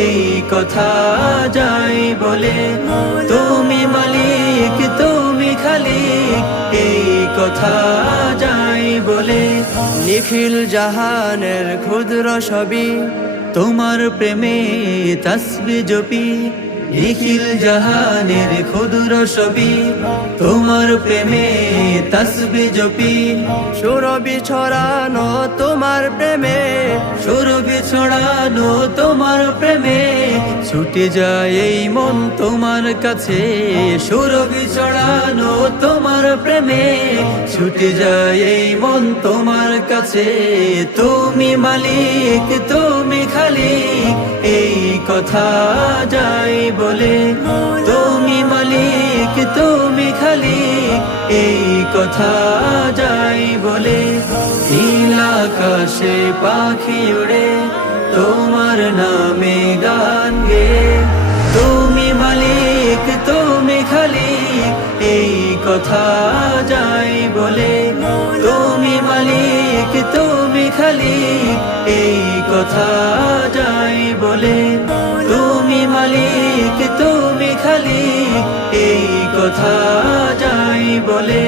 এই কথা যাই বলে। তুমি মালিক তুমি খালিক এই কথা যাই বলে। নিখিল জাহানের ক্ষুদ্র সবই তোমার প্রেমে তাসবিহ জপি। নিখিল জাহানের ক্ষুদ্র সবই তোমার প্রেমে তাসবিহ জপি। সুরভি ছড়ানো তোমার প্রেমে, সুরভি ছড়ানো তোমার প্রেমে, ছুটে যায় এই মন তোমার কাছে। সুরভি ছড়ানো তোমার প্রেমে, ছুটে যায় এই মন তোমার কাছে। তুমি মালিক তুমি খালিক এই কথা যাই বলে। তুমি মালিক তুমি খালিক এই কথা যাই বলে। নীল আকাশে পাখি উড়ে তোমার নামে গান গে। তুমি মালিক তুমি খালিক এই কথা যাই বলে। তুমি মালিক তুমি খালিক এই কথা যাই বলে। তুমি মালিক তুমি খালিক এই কথা যাই বলে।